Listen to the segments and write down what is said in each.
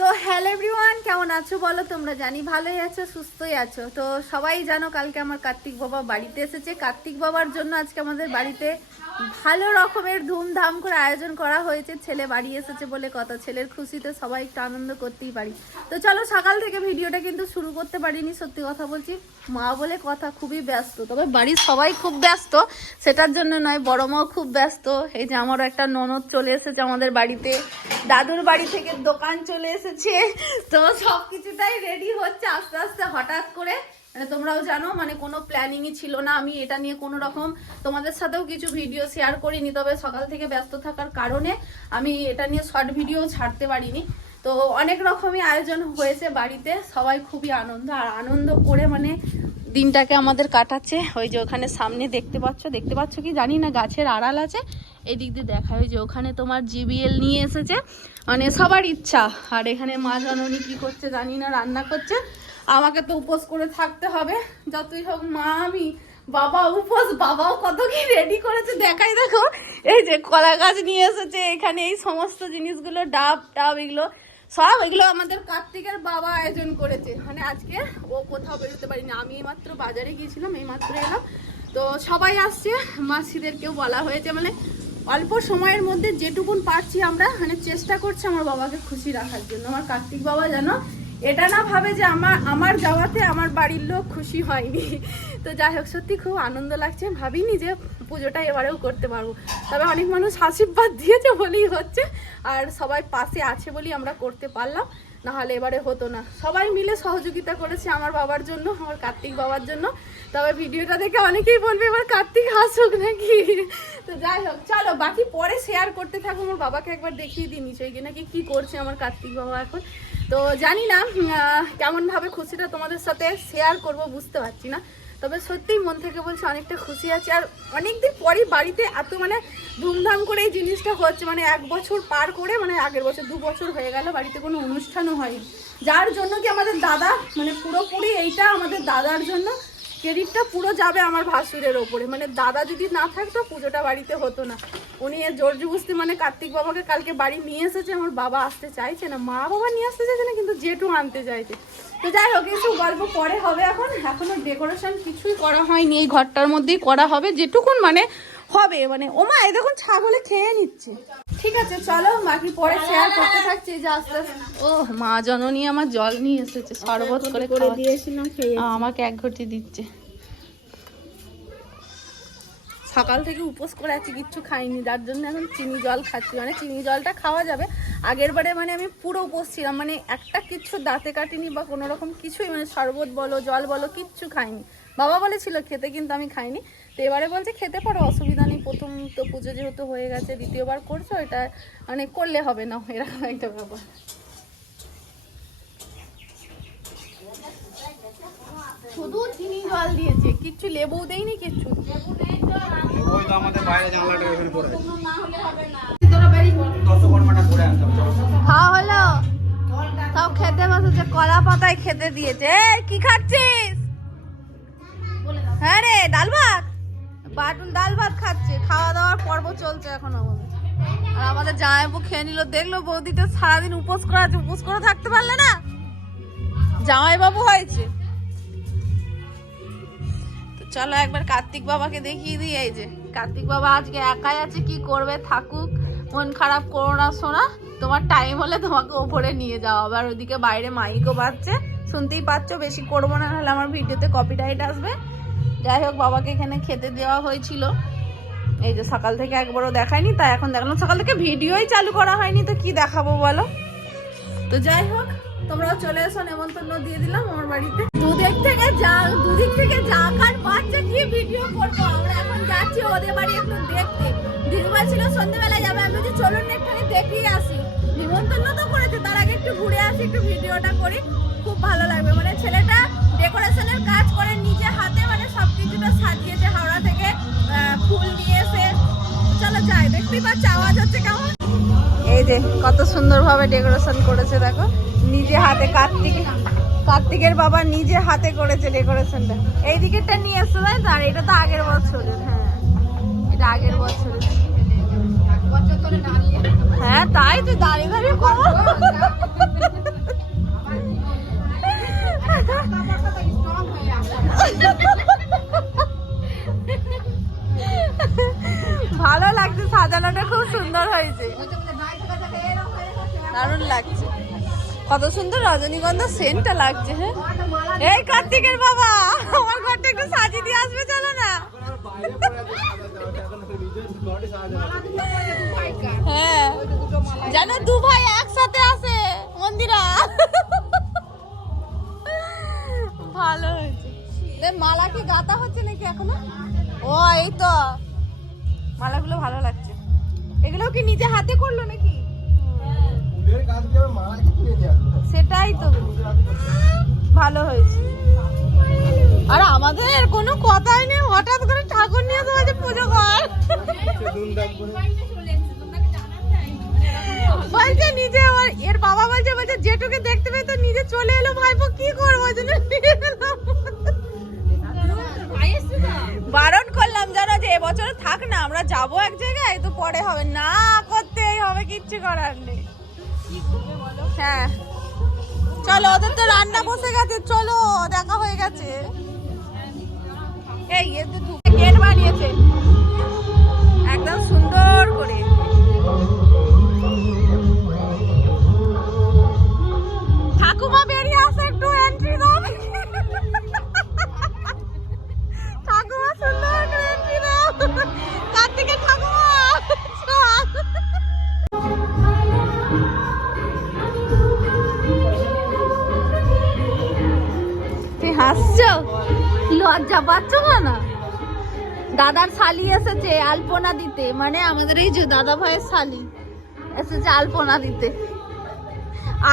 তো hello everyone কেমন আছো বলো? তোমরা জানি ভালোই আছো, সুস্থই আছো। তো সবাই জানো কালকে আমার কার্তিক বাবা বাড়িতে এসেছে। কার্তিক বাবার জন্য আজকে আমাদের বাড়িতে ভালো রকমের ধুমধাম করে আয়োজন করা হয়েছে। ছেলে বাড়ি এসেছে বলে কথা, ছেলের খুশিতে সবাই একটু আনন্দ করতেই পারি। তো চলো সকাল থেকে ভিডিওটা কিন্তু শুরু করতে পারিনি, সত্যি কথা বলছি। মা বলে কথা, খুবই ব্যস্ত। তবে বাড়ির সবাই খুব ব্যস্ত, সেটার জন্য নয়, বড় মাও খুব ব্যস্ত। এই যে আমারও একটা ননদ চলে এসেছে আমাদের বাড়িতে। দাদুর বাড়ি থেকে দোকান চলে এসেছে। তো সব কিছুটাই রেডি হচ্ছে আস্তে আস্তে হঠাৎ করে। মানে তোমরাও জানো মানে কোনো প্ল্যানিংই ছিল না। আমি এটা নিয়ে কোনো রকম তোমাদের সাথেও কিছু ভিডিও শেয়ার করিনি, তবে সকাল থেকে ব্যস্ত থাকার কারণে আমি এটা নিয়ে শর্ট ভিডিও ছাড়তে পারিনি। তো অনেক রকমই আয়োজন হয়েছে বাড়িতে, সবাই খুবই আনন্দ। আর আনন্দ করে মানে দিনটাকে আমাদের কাটাচ্ছে। ওই যে ওখানে সামনে দেখতে পাচ্ছ দেখতে পাচ্ছ কি? জানি না, গাছের আড়াল আছে। এই দিক দিয়ে দেখা যে ওখানে তোমার জিবিএল নিয়ে এসেছে। মানে সবার ইচ্ছা। আর এখানে মা জননী কি করছে জানি না, রান্না করছে। আমাকে তো উপোস করে থাকতে হবে। যতই হোক মা, আমি, বাবা উপোস, বাবাও কত কি রেডি করেছে দেখাই দেখো। এই যে কলা গাছ নিয়ে এসেছে, এখানে এই সমস্ত জিনিসগুলো, ডাব, টাব এগুলো, সব এগুলো আমাদের কার্তিকের বাবা আয়োজন করেছে। মানে আজকে ও কোথাও বেরোতে পারিনি। আমি এইমাত্র বাজারে গিয়েছিলাম, এইমাত্র এলাম। তো সবাই আসছে, মাসিদেরকেও বলা হয়েছে। মানে অল্প সময়ের মধ্যে যেটুকুন পারছি আমরা মানে চেষ্টা করছি আমার বাবাকে খুশি রাখার জন্য। আমার কার্তিক বাবা যেন এটা না ভাবে যে আমার আমার যাওয়াতে আমার বাড়ির লোক খুশি হয়নি। তো যাই হোক, সত্যি খুব আনন্দ লাগছে। ভাবিনি যে পুজোটা এবারেও করতে পারব। তবে অনেক মানুষ আশীর্বাদ দিয়েছে বলেই হচ্ছে। আর সবাই পাশে আছে বলেই আমরা করতে পারলাম। নাহলে এবারে হতো না। সবাই মিলে সহযোগিতা করেছে আমার বাবার জন্য, আমার কার্তিক বাবার জন্য। তবে ভিডিওটা দেখে অনেকেই বলবে, এবার কার্তিক হাসুক নাকি? তো যাই হোক, চলো, বাকি পরে শেয়ার করতে থাকো, আমার বাবাকে একবার দেখিয়ে দিই নিচয় গিয়ে নাকি কী করছে আমার কার্তিক বাবা এখন। তো জানি না কেমনভাবে খুশিটা তোমাদের সাথে শেয়ার করব বুঝতে পারছি না। তবে সত্যিই মন থেকে বলছি অনেকটা খুশি আছি। আর অনেকদিন পরই বাড়িতে এত মানে ধুমধাম করে এই জিনিসটা হচ্ছে মানে এক বছর পার করে মানে আগের বছর, দু বছর হয়ে গেল বাড়িতে কোনো অনুষ্ঠানও হয়নি। যার জন্য কি আমাদের দাদা মানে পুরোপুরি এইটা আমাদের দাদার জন্য ক্রেডিটটা পুরো যাবে আমার ভাসুরের ওপরে। মানে দাদা যদি না থাকতো, পুজোটা বাড়িতে হতো না। উনি এর জোর জবস্তি মানে কার্তিক বাবাকে কালকে বাড়ি নিয়ে এসেছে আমার বাবা আসতে চাইছে না মা বাবা নিয়ে আসতে চাইছে না কিন্তু জেঠু আনতে চাইছে। তো যাই হোক কিছু গল্প পরে হবে এখন। এখনও ডেকোরেশন কিছুই করা হয়নি এই ঘরটার মধ্যেই করা হবে যেটুকুন মানে হবে। মানে ওমা এই দেখুন ছাগলে খেয়ে নিচ্ছে। ঠিক আছে চলো বাকি পরে শেয়ার করতে থাকছি যে আস্তে আস্তে। ও মা জননী আমার জল নিয়ে এসেছে শরবত করে করে দিয়েছিলাম খেয়ে আমাকে এক ঘটি দিচ্ছে। সকাল থেকে উপোস করে আছি কিচ্ছু খাইনি যার জন্য এখন চিনি জল খাচ্ছি। মানে চিনি জলটা খাওয়া যাবে। আগের বারে মানে আমি পুরো উপোস ছিলাম মানে একটা কিচ্ছু দাঁতে কাটিনি বা কোনো রকম কিছুই মানে শরবত বলো জল বলো কিচ্ছু খাইনি। বাবা বলেছিল খেতে কিন্তু আমি খাইনি। তো এবারে বলছে খেতে পারো অসুবিধা নেই। প্রথম তো পুজো যেহেতু হয়ে গেছে দ্বিতীয়বার করছ এটা মানে করলে হবে না। এরকম একটা ব্যাপার। শুধু চিনি জল দিয়েছে কিচ্ছু লেবু দেয়নি কিচ্ছু? হলে? তাও খেতে কলা পাতায় খেতে দিয়েছে। খাচ্ছিস হ্যাঁ রে ডাল ভাত ডাল ভাত খাচ্ছে খাওয়া দাওয়ার পর্ব চলছে আর আমাদের জামাইবু খেয়ে নিল দেখল বৌদিটা সারাদিন উপোস করা আছে উপোস করে থাকতে পারলে না জামাইবাবু হয়েছে চলো একবার কার্তিক বাবাকে দেখিয়ে দিই, এই যে। কার্তিক বাবা আজকে একাই আছে, কি করবে থাকুক। মন খারাপ করো না শোনা তোমার টাইম হলে তোমাকে ওপরে নিয়ে যাওয়া হবে আর ওদিকে বাইরে মাইকও বাজছে। শুনতেই পাচ্ছ, বেশি করব না, নাহলে আমার ভিডিওতে কপিরাইট আসবে। যাই হোক, বাবাকে এখানে খেতে দেওয়া হয়েছিল। এই যে সকাল থেকে একবারও দেখায়নি, তাই এখন দেখালাম। সকাল থেকে ভিডিওই চালু করা হয়নি, তো কি দেখাবো বলো? তো যাই হোক তোমরাও চলে এসো, নেমন্তন্ন দিয়ে দিলাম আমার বাড়িতে। দুদিক থেকে যা, দুদিক থেকে যা কার বাচ্চা কি ভিডিও করব। আমরা এখন যাচ্ছি ওদের বাড়ি একটু দেখতে। দিদিমা ছিল সন্ধ্যেবেলায় যাবে। আমি যদি চলুন একটুখানি দেখিয়ে আসি। নিমন্ত্রণ তো করেছে, তার আগে একটু ঘুরে আসি, একটু ভিডিওটা করি। খুব ভালো লাগবে। মানে ছেলেটা ডেকোরেশনের কাজ করে নিজে হাতে মানে সব কিছুটা সাজিয়েছে হাওড়া থেকে ফুল নিয়ে এসে। চলো যাই, দেখতেই পাচ্ছ, আওয়াজ হচ্ছে কেমন? এই যে কত সুন্দরভাবে ডেকোরেশন করেছে, দেখো। নিজে হাতে কার্তিক, কার্তিকের বাবা নিজে হাতে করেছে ডেকোরেশনটা। এই দিকেরটা নিয়ে আসছে তাই তার এটা তো আগের বছরের হ্যাঁ। এটা আগের বছরের। হ্যাঁ তাই তুই দাঁড়িয়ে দাঁড়িয়ে ভালো লাগছে, সাজানোটা খুব সুন্দর হয়েছে। দারুণ লাগছে। কত সুন্দর রজনীগন্ধা সেন্টটা লাগছে হ্যাঁ? এই কার্তিকের বাবা, আমার ঘরটা একটু সাজিয়ে দিয়ে আসবে চলো না? হ্যাঁ। জানো, দু ভাই একসাথে আছে মন্দিরা। ভালো হয়েছে। মালা কি গাঁথা হচ্ছে নাকি এখনও? ও, এই তো। মালাগুলো ভালো লাগছে। এগুলো কি নিজে হাতে করল নাকি? সেটাই তো। ভালো হয়েছে। আর আমাদের কোনো কথাই নেই, হঠাৎ করে ঠাকুর নিয়ে তো বলছে পুজো কর বলছে নিজে এর বাবা বলছে বলছে যেটুকে দেখতে পেয়ে তো নিজে চলে এলো, ভাইপো, কি করব? জন্য বারণ করলাম জানো যে এবছর থাক না, আমরা যাব এক জায়গায়, তো পরে হবে। না করতেই হবে, কিচ্ছু করার নেই। হ্যাঁ। চলো, ওদের তো রান্না বসে গেছে, চলো, দেখা হয়ে গেছে। এই গেট বানিয়েছে। একদম সুন্দর করে। ঠাকুমা লজ্জা পাচ্ছ না? দাদার শালি এসেছে আলপনা দিতে। মানে আমাদের এই যে দাদা ভাইয়ের শালি এসেছে আলপনা দিতে।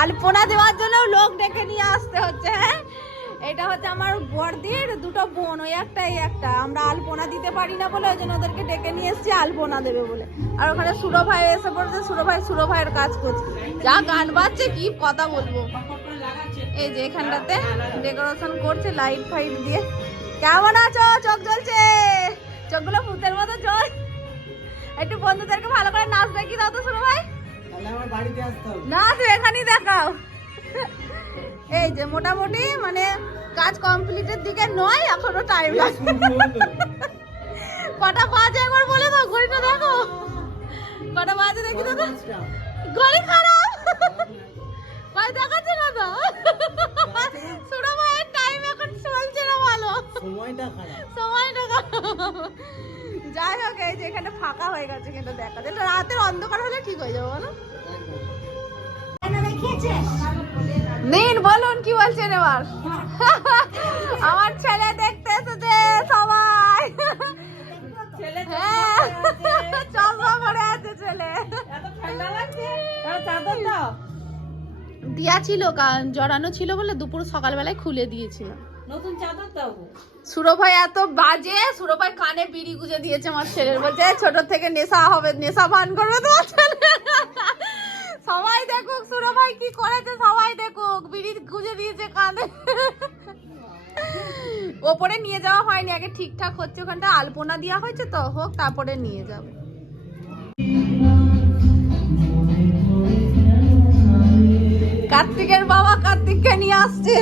আলপনা দেওয়ার জন্য লোক ডেকে নিয়ে আসতে হচ্ছে হ্যাঁ? এটা হচ্ছে আমার বড়দির দুটো বোন, ওই একটা, এই একটা। আমরা আলপনা দিতে পারি না বলে ওই জন্য ওদেরকে ডেকে নিয়ে এসেছি, আলপনা দেবে বলে। আর ওখানে সুরো ভাই এসে পড়েছে, সুরো ভাই, সুরো ভাইয়ের কাজ করছে। যা গান বাজছে, কি কথা বলব? এই যে এখানটাতে ডেকোরেশন করছে লাইট ফাইট দিয়ে। কেমন আছো? চোখ জ্বলছে। চোখগুলো ভূতের মতো চল একটু বন্ধুদেরকে ভালো করে নাচ দেখি দাও তো শুরু ভাই? না তুই এখানেই দেখাও। এই যে মোটামুটি মানে কাজ কমপ্লিটের দিকে নয় এখনও টাইম লাগবে কটা বাজে একবার বলে দাও ঘড়িটা দেখো। কটা বাজে দেখি তো ঘড়ি খারাপ। সময়টা যাই হোক এই যে এখানে ফাঁকা হয়ে গেছে কিন্তু দেখা যায় রাতের অন্ধকার হলে ঠিক হয়ে যাবে বলো? নিন বলুন কি বলছেন এবার? আমার ছেলে দেখতে এসেছে সবাই। হ্যাঁ চশমা পরে আছে ছেলে। দিয়া ছিল জড়ানো ছিল বলে দুপুর সকালবেলায় খুলে দিয়েছিল নতুন চাদর দাও সুরো ভাই এত বাজে সুরো ভাই কানে বিড়ি গুজে দিয়েছে আমার ছেলের বলছে ছোট থেকে নেশা হবে, নেশা পান করবে তোমার ছেলে। সবাই দেখুক সুরো ভাই কি করেছে, সবাই দেখুক, বিড়ি গুজে দিয়েছে কানে ওপরে নিয়ে যাওয়া হয়নি, আগে ঠিকঠাক হচ্ছে ওখানটা, আলপনা দেওয়া হয়েছে তো, হোক তারপরে নিয়ে যাবে। কার্তিকের বাবা কার্তিককে নিয়ে আসছে।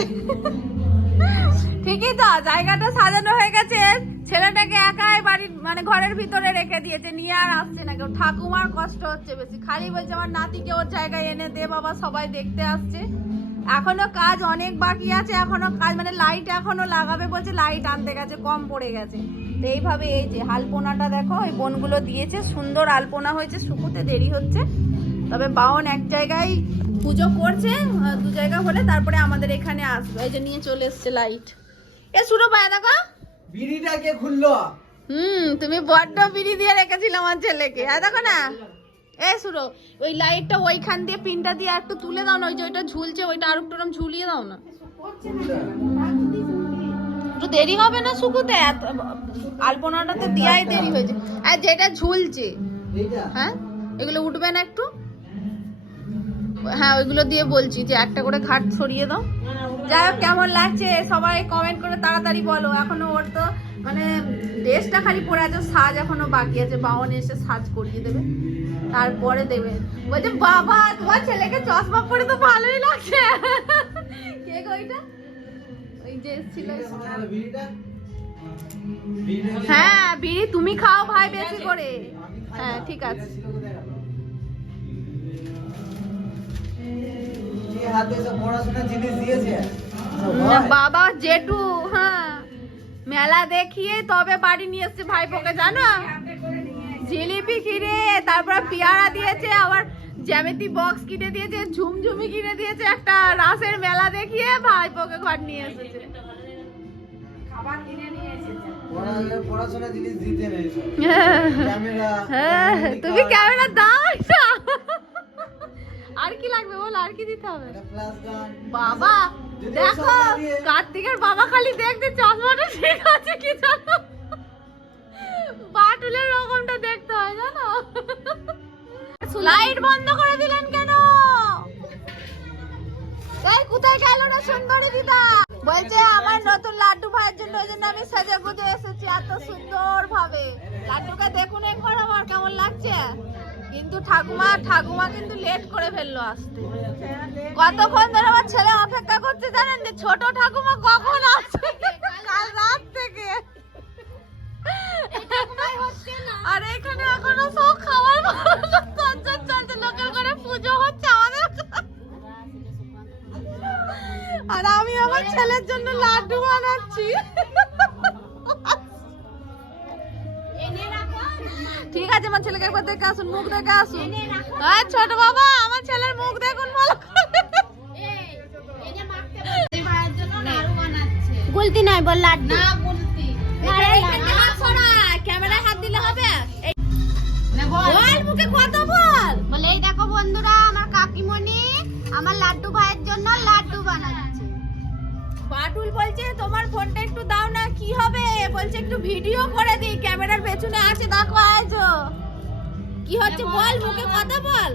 ঠিকই তো, জায়গাটা সাজানো হয়ে গেছে। ছেলেটাকে একাই বাড়ির মানে ঘরের ভিতরে রেখে দিয়েছে, নিয়ে আর আসছে না কেউ। ঠাকুমার কষ্ট হচ্ছে বেশি। খালি বলছে, আমার নাতিকে ওর জায়গায় এনে দে বাবা, সবাই দেখতে আসছে। এখনও কাজ অনেক বাকি আছে, এখনও কাজ মানে লাইট এখনও লাগাবে বলছে লাইট আনতে গেছে, কম পড়ে গেছে। তো এইভাবে এই যে আলপনাটা দেখো, ওই বোনগুলো দিয়েছে, সুন্দর আলপনা হয়েছে, শুকুতে দেরি হচ্ছে। তবে বাউন এক জায়গায় পুজো করছে দু জায়গা হলে তারপরে আমাদের এখানে আসবে। এই যে নিয়ে চলে এসছে লাইট এ শুরু পায় দেখো। বিড়িটা কে খুললো। হুম তুমি বড্ড বিড়ি দিয়ে রেখেছিলে আমার ছেলেকে। হ্যাঁ দেখো না। এ শুরু ওই লাইটটা ওইখান দিয়ে পিনটা দিয়ে একটু তুলে দাও না ওই যে ওইটা ঝুলছে ওইটা আর একটু ঝুলিয়ে দাও না। একটু দেরি হবে না শুকুতে? এত আলপনাটাতে দেওয়াই দেরি হয়েছে। আর যেটা ঝুলছে হ্যাঁ এগুলো উঠবে না একটু? হ্যাঁ ওইগুলো দিয়ে বলছি যে একটা করে ঘাট ছড়িয়ে দাও। যাই হোক, কেমন লাগছে? সবাই কমেন্ট করে তাড়াতাড়ি বলো। এখনও ওর তো মানে ড্রেসটা খালি পরে আছে, সাজ এখনও বাকি আছে। বাহন এসে সাজ করিয়ে দেবে। তারপরে দেবে। বলছে, বাবা, তোমার ছেলেকে চশমা পরে তো ভালোই লাগছে কে ওইটা ওই যে ছিল হ্যাঁ বিড়ি তুমি খাও ভাই বেশি করে। হ্যাঁ ঠিক আছে। বাবা জেঠু হ্যাঁ মেলা দেখিয়ে তবে বাড়ি নিয়ে এসছে ভাইপোকে জানো? জিলিপি কিনে তারপর পেয়ারা দিয়েছে আবার জ্যামিতি বক্স কিনে দিয়েছে ঝুমঝুমি কিনে দিয়েছে একটা রাসের মেলা দেখিয়ে ভাইপোকে ঘর নিয়ে এসেছে। জিনিস দিতে নেই হ্যাঁ তুমি ক্যামেরা দাও। আর কি লাগবে বল? আর কি দিতে হবে। বাবা দেখো কার্তিকের বাবা খালি দেখতে চশমাটা ঠিক আছে কি জানো? বাটুলের রকমটা দেখতে হয় জানো? লাইট বন্ধ করে দিলেন কেন? এই কোথায় গেল না সুন্দরী দিদা? বলছে আমার নতুন লাড্ডু ভাইয়ের জন্য ওই জন্য আমি সেজে গুজে এসেছি এত সুন্দর ভাবে লাড্ডুকে দেখুন একবার আমার কেমন লাগছে? কিন্তু ঠাকুমা ঠাকুমা কিন্তু লেট করে ফেলল আসতে। কতক্ষণ ধরে আমার ছেলে অপেক্ষা করছে জানেন যে ছোট ঠাকুমা কখন আসছে কাল রাত থেকে। আর এখানে এখনও সব খাবার পুজো হচ্ছে আর আমি আমার ছেলের জন্য লাড্ডু বানাচ্ছি। আছে আমার ছেলেকে একবার দেখে আসুন মুখ দেখে আসুন। হ্যাঁ ছোট বাবা আমার ছেলের মুখ দেখুন ভালো গুলতি নয় বল লাড্ডু। ক্যামেরায় হাত দিলে হবে? বল মুখে কথা বল। বলে এই দেখো বন্ধুরা আমার কাকিমণি আমার লাড্ডু ভাইয়ের জন্য লাড্ডু বানাচ্ছে। পাটুল বলছে তোমার ফোনটা একটু দাও না কি হবে? বলছে একটু ভিডিও করে দিই ক্যামেরার পেছনে আছে দেখো আজো কি হচ্ছে বল মুখে কথা বল।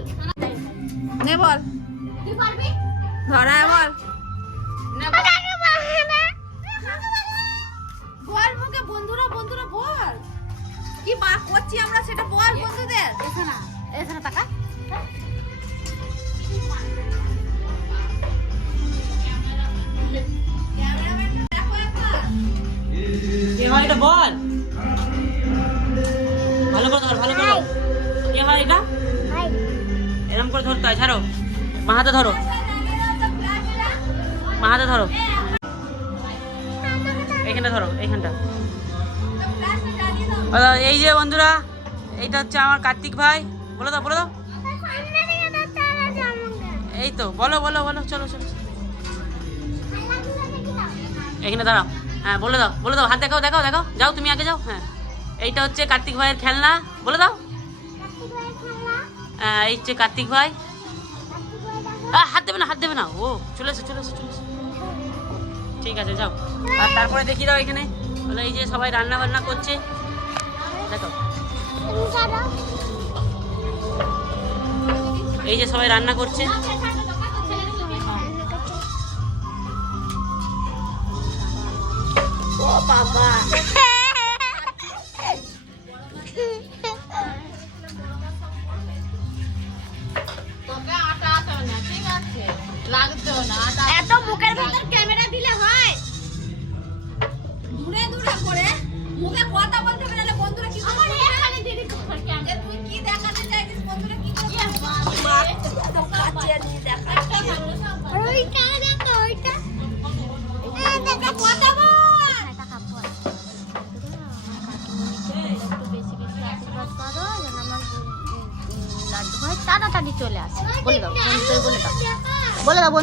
নে বল। তুই পারবি ধরায় বল। বল। মুখে বন্ধুরা বন্ধুরা বল। কি বা করছি আমরা সেটা বল বন্ধুদের। এসো না এসো না টাকা। বল। ভালো করে ধর ভালো করে। কে হয় এটা? এরকম করে ধরতে হয় ছাড়ো। মা হাতে ধরো। মা হাতে ধরো। এইখানটা ধরো এইখানটা বলো, এই যে বন্ধুরা এইটা হচ্ছে আমার কার্তিক ভাই। বলে দাও বলে দাও। এই তো বলো বলো বলো চলো চলো। এখানে দাঁড়াও। হ্যাঁ বলে দাও বলে দাও, হাত দেখাও দেখাও দেখাও। যাও, তুমি আগে যাও হ্যাঁ। এইটা হচ্ছে কার্তিক ভাইয়ের খেলনা, বলে দাও। হ্যাঁ এই হচ্ছে কার্তিক ভাই। হাত দেবে না, হাত দেবে না। ও, চলে এসো চলে এসো চলে এসো। ঠিক আছে, যাও। আর তারপরে দেখিয়ে দাও এখানে। বলে এই যে সবাই রান্না বান্না করছে। দেখো। এই যে সবাই রান্না করছে। এত মুখের ভেতর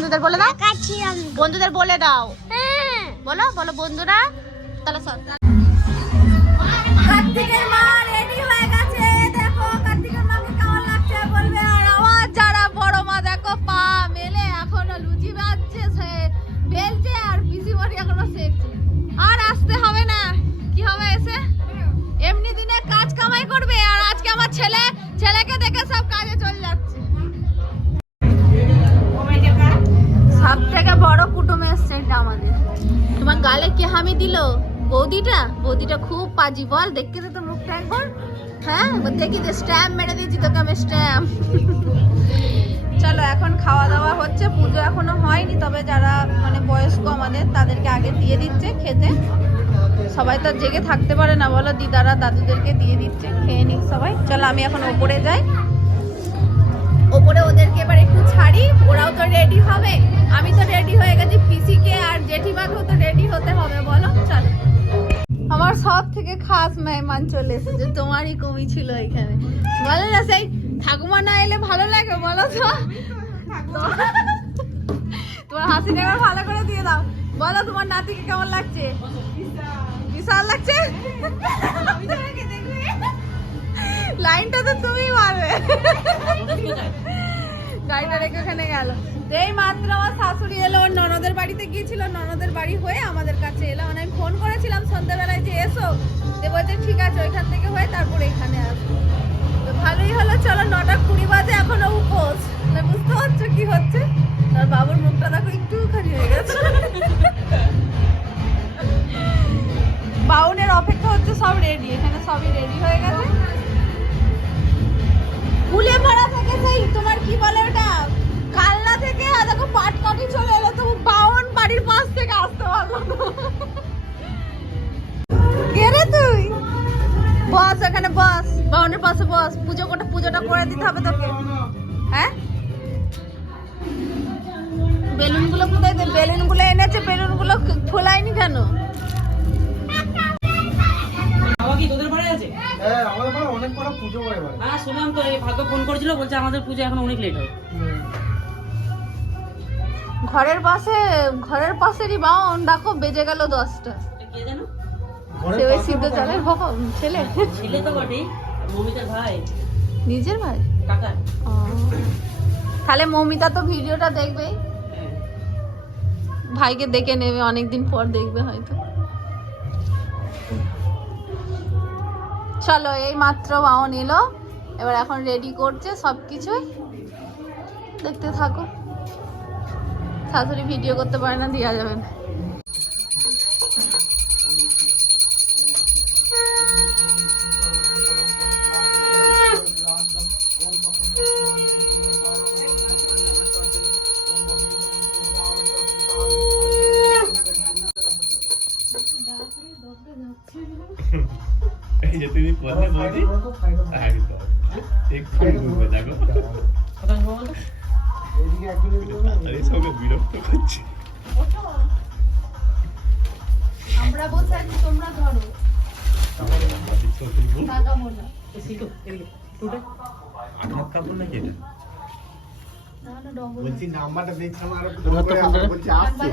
বন্ধুদের বলে দাও? বন্ধুদের বলে দাও। বলো বলো বন্ধুরা। তাহলে সব বৌদিটা? বৌদিটা খুব পাজি, বল, দেখতে দে তোর মুখটা একবার। হ্যাঁ দেখি যে স্ট্যাম্প মেরে দিয়েছি তোকে আমি স্ট্যাম্প চলো, এখন খাওয়া দাওয়া হচ্ছে, পুজো এখনও হয়নি, তবে যারা মানে বয়স্ক আমাদের, তাদেরকে আগে দিয়ে দিচ্ছে খেতে। সবাই তো জেগে থাকতে পারে না, বলো, দিদারা দাদুদেরকে দিয়ে দিচ্ছে, খেয়ে নিক সবাই। চলো, আমি এখন ওপরে যাই। ওপরে ওদেরকে এবার একটু ছাড়ি, ওরাও তো রেডি হবে। আমি তো রেডি হতে তো রেডি হতে আমার সব থেকে খাস মেহমান চলে এসেছে তোমারই কমি ছিল এখানে। বলো না, সেই ঠাকুমা না এলে ভালো লাগে, বলো তো। তোমার হাসিটা এবার ভালো করে দিয়ে দাও। বলো তোমার নাতিকে কেমন লাগছে? বিশাল লাগছে? লাইনটা তো তুমিই মারবে। গাড়িটা রেখে ওখানে গেল। এই মাত্র আমার শাশুড়ি এলো, ওর ননদের বাড়িতে গিয়েছিল, ননদের বাড়ি হয়ে আমাদের কাছে এলো। মানে আমি ফোন করেছিলাম সন্ধ্যাবেলায় যে এসো। যে বলছে, ঠিক আছে, ওইখান থেকে হয়ে তারপরে এখানে আসব। তো ভালোই হলো, চলো, নটা কুড়ি বাজে এখনও উপোস। মানে বুঝতে পারছ কি হচ্ছে? আর বাবুর মুখটা দেখো, একটুখানি হয়ে গেছে। বাউনের অপেক্ষা হচ্ছে সব রেডি এখানে সবই রেডি হয়ে গেছে। কুলে পাড়া থেকে সেই, তোমার কি বলে ওটা? কালনা থেকে দেখো পাটকাটি চলে এলো, তো বাউন বাড়ির পাশ থেকে আসতে পারল কে রে তুই? বস এখানে, বস। বাউনের পাশে বস। পুজো কোটা, পুজোটা করে দিতে হবে তোকে। হ্যাঁ? বেলুনগুলো কোথায় বেলুনগুলো এনেছে, বেলুনগুলো খোলায়নি কেন? কি তোদের আছে? হ্যাঁ আমাদের অনেক পুজো করে হ্যাঁ শুনলাম তো এই ভাগ্য ফোন করেছিল বলছে আমাদের পুজো এখন অনেক লেট হবে ঘরের পাশে ঘরের পাশেরই বাউন ডাকো বেজে গেল দশটা। কে জানো সে সিদ্ধ চালের বাবা ছেলে। ছেলে তো বটেই মমিতার ভাই। নিজের ভাই? কাকা তাহলে মমিতা তো ভিডিওটা দেখবে হ্যাঁ। ভাইকে দেখে নেবে অনেকদিন পর দেখবে হয়তো। চলো, এই মাত্র বাউন এলো এবার এখন রেডি করছে সব কিছুই দেখতে থাকো। শাশুড়ি ভিডিও করতে পারে না দেওয়া যাবে না। এই যে তুমি বললে বৌদি একদম একটু ঢুকবে দেখো কথা বল তো। এইদিকে একজন এদিকে বলবে, তাড়াতাড়ি সঙ্গে বিরক্ত করছে। আমরা বসে আছি তোমরা ধরো। আঠার কাপড় নাকি এটা বলছি নাম্বারটা ফোনটা নে। বলছি আসছে।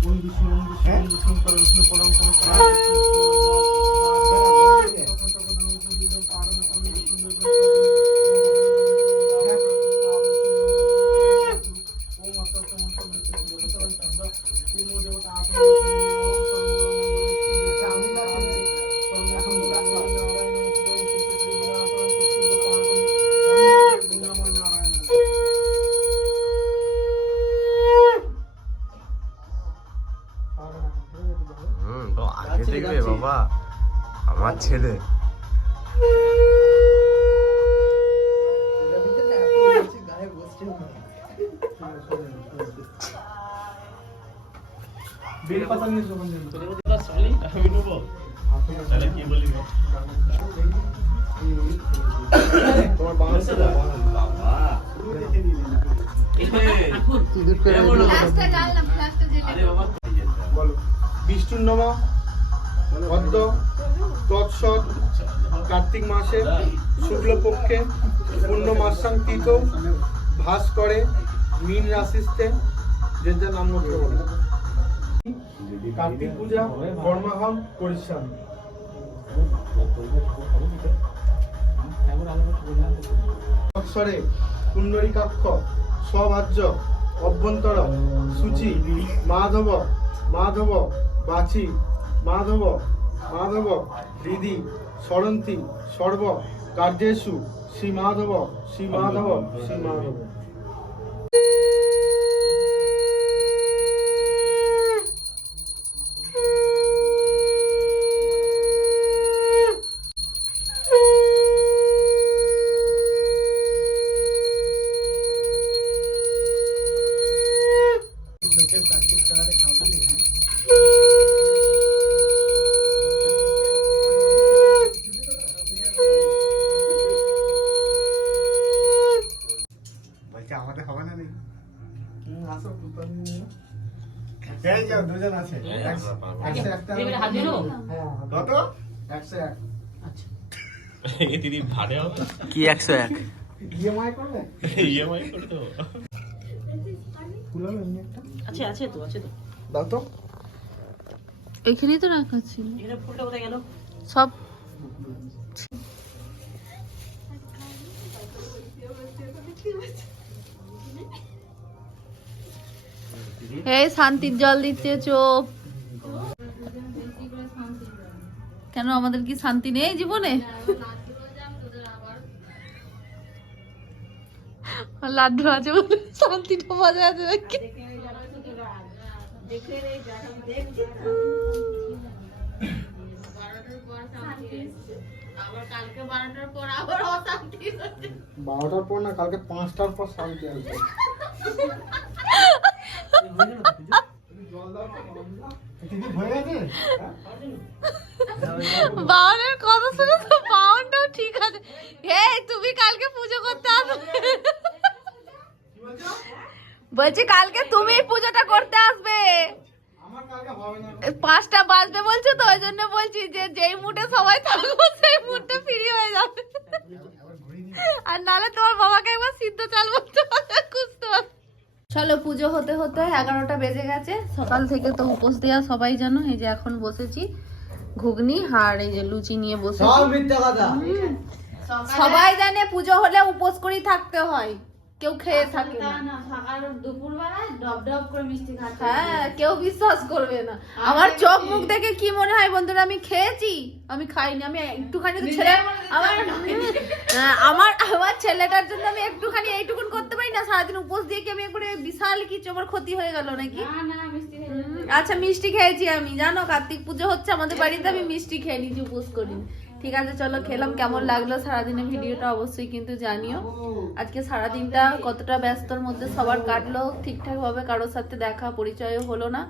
কোন বিষ্ণু কোন বিষ্ণু কোন বিষ্ণু পরম বিষ্ণু পরম পরম হুম ছেলে। কার্তিক মাসে শুক্লপক্ষে পূর্ণ মাসাঙ্কিত ভাস করে মীন রাশিতে যে যার নাম বলে কার্তিক পূজা, কর্মাহম করিসান অক্ষরে কুণ্ডরিকাক্ষ স্বভাজ্য, অভ্যন্তর, সূচি, মাধব মাধব বাছি মাধব ମାଧବ ଦିଦି ଷଡ଼ନ୍ତି ସର୍ବ କାର୍ଯ୍ୟେଶୁ ଶ୍ରୀ ମାଧବ ଶ୍ରୀ ମାଧବ ଶ୍ରୀ ମାଧବ দিদি ভাড়ে হবে কি একশো এক? ইএমআই করবে ইএমআই করে হবে। আছে আছে তো আছে তো। দাও তো। এখানেই তো রাখা ছিল এখানে ফুলটা কোথায় গেল? সব। এই শান্তির জল দিচ্ছে চোপ। কেন আমাদের কি শান্তি নেই জীবনে? লাড্ডু আছে বলে শান্তিটা বজায় আছে? বারোটার পর না কালকে পাঁচটার পর শান্তি আসবে বাউনের কথা শুনে তো বাউনটাও ঠিক আছে হে তুমি কালকে পুজো করতে আসবে বলছি কালকে তুমি পুজোটা করতে আসবে। পাঁচটা বাজবে বলছো তো ওই জন্য বলছি যে যেই মুডে সবাই থাকব সেই মুডে ফ্রি হয়ে যাবে। আর নালে তোমার বাবাকে একবার সিদ্ধ চাল বলতে খুঁজতে পারবে চলো পুজো হতে হতে এগারোটা বেজে গেছে সকাল থেকে তো উপোস দেওয়া সবাই জানো এই যে এখন বসেছি ঘুগনি আর এই যে লুচি নিয়ে কথা। সবাই জানে পুজো হলে উপোস করেই থাকতে হয়। কেউ খেয়ে থাকে না। হ্যাঁ কেউ বিশ্বাস করবে না। আমার চোখ মুখ দেখে কি মনে হয় বন্ধুরা আমি খেয়েছি? আমি খাইনি আমি একটুখানি তো ছেলে আমার হ্যাঁ, আমার আমার ছেলেটার জন্য আমি একটুখানি এইটুকুন করতে পারি না সারাদিন উপোস দিয়ে কি আমি একবারে বিশাল কিছু আমার ক্ষতি হয়ে গেল নাকি? আচ্ছা মিষ্টি খেয়েছি আমি। জানো কার্তিক পুজো হচ্ছে আমাদের বাড়িতে আমি মিষ্টি খেয়ে নিয়েছি উপোস করিনি ঠিক আছে, চলো খেলাম, কেমন লাগল সারাদিনের ভিডিওটা অবশ্যই কিন্তু জানিও। আজকে সারাদিনটা কতটা ব্যস্তর মধ্যে সবার কাটলো, ঠিকঠাক ভাবে কারোর সাথে দেখা, পরিচয়ও হলো না।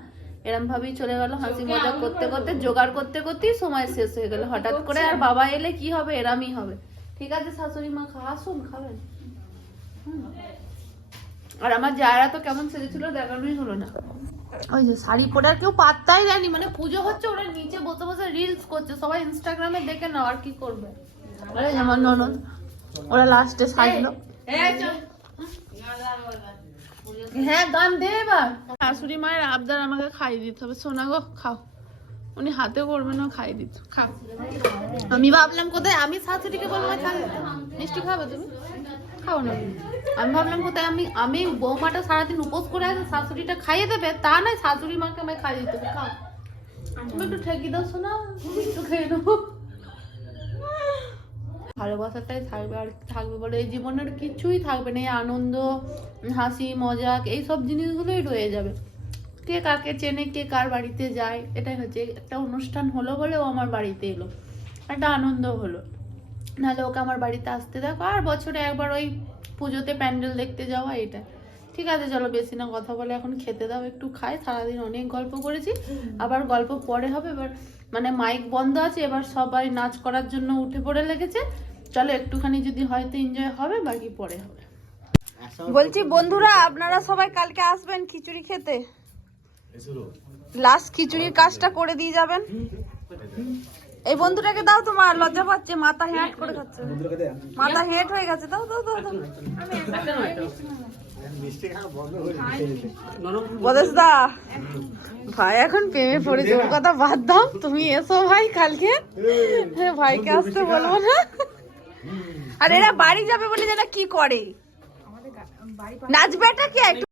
এরম ভাবেই চলে গেল, হাসি মজা করতে করতে, জোগাড় করতে করতেই সময় শেষ হয়ে গেল। হঠাৎ করে আর বাবা এলে কি হবে, এরামই হবে। ঠিক আছে, শাশুড়ি মা, খা, আসুন, খাবেন। আর আমার যারা তো কেমন সেজেছিল, দেখানোই হলো না। ওই যে শাড়ি পরে আর কেউ পাত্তাই দেয়নি মানে পুজো হচ্ছে ওরা নিচে বসে বসে রিলস করছে সবাই ইনস্টাগ্রামে দেখে নাও আর কি করবে। আরে যেমন ননদ ওরা লাস্টে সাজলো। হ্যাঁ গান দে এবার। শাশুড়ি মায়ের আবদার আমাকে খাইয়ে দিতে হবে। সোনা গো খাও। উনি হাতে করবে না খাইয়ে দিত। খাও আমি ভাবলাম কোথায় আমি শাশুড়িকে বলব। মিষ্টি খাবে তুমি? খাও না। আমি ভাবলাম, কোথায় আমি আমি বৌমাটা সারাদিন উপোস করে আছে, শাশুড়িটা খাইয়ে দেবে? তা নয়, শাশুড়ি মাকে আমায় খাইয়ে দিতে খাও। তুমি একটু ঠেকি দাও শোনা একটু খেয়ে নেব ভালোবাসাটাই থাকবে আর থাকবে বলে, এই জীবনের কিছুই থাকবে না। এই আনন্দ, হাসি, মজাক এইসব জিনিসগুলোই রয়ে যাবে। কে কাকে চেনে, কে কার বাড়িতে যায়, এটাই হচ্ছে। একটা অনুষ্ঠান হলো বলে ও আমার বাড়িতে এলো। একটা আনন্দ হলো। নাহলে ওকে আমার বাড়িতে আসতে দেখো। আর বছরে একবার ওই পুজোতে প্যান্ডেল দেখতে যাওয়া এটা। ঠিক আছে চলো বেশি না কথা বলে এখন খেতে দাও একটু খাই। সারাদিন অনেক গল্প করেছি। আবার গল্প পরে হবে এবার মানে মাইক বন্ধ আছে এবার সবাই নাচ করার জন্য উঠে পড়ে লেগেছে। চলো একটুখানি যদি হয়তো এনজয় হবে বাকি পরে হবে। বলছি বন্ধুরা আপনারা সবাই কালকে আসবেন খিচুড়ি খেতে? লাস্ট খিচুড়ির কাজটা করে দিয়ে যাবেন? এই বন্ধুটাকে দাও তোমার লজ্জা পাচ্ছে মাথা হেঁট করে খাচ্ছে। মাথা হেঁট হয়ে গেছে দাও দাও দাও দা ভাই এখন প্রেমে পড়েছে ওর কথা বাদ দাও। তুমি এসো ভাই কালকে। ভাইকে আসতে বলব না। আর এরা বাড়ি যাবে বলে যেন কি করে? নাচবে এটা কি? একটু